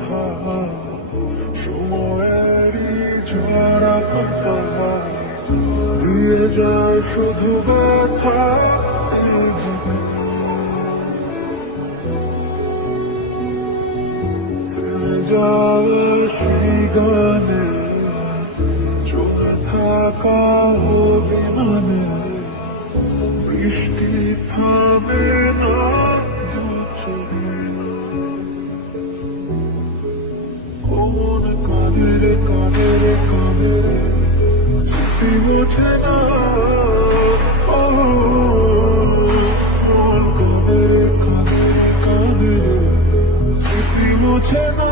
কথা সময়েরই ঝরা কথা দিয়ে যায় শুধু ব্যথা থেমে যাওয়া সেই গানে চলে থাকা অভিমানে বৃষ্টি থামে না দু চোখে কোন কাঁদের কাঁদের কাঁদের স্মৃতি মোছে না মন কাঁদের কাঁদের কাঁদের স্মৃতি মোছে না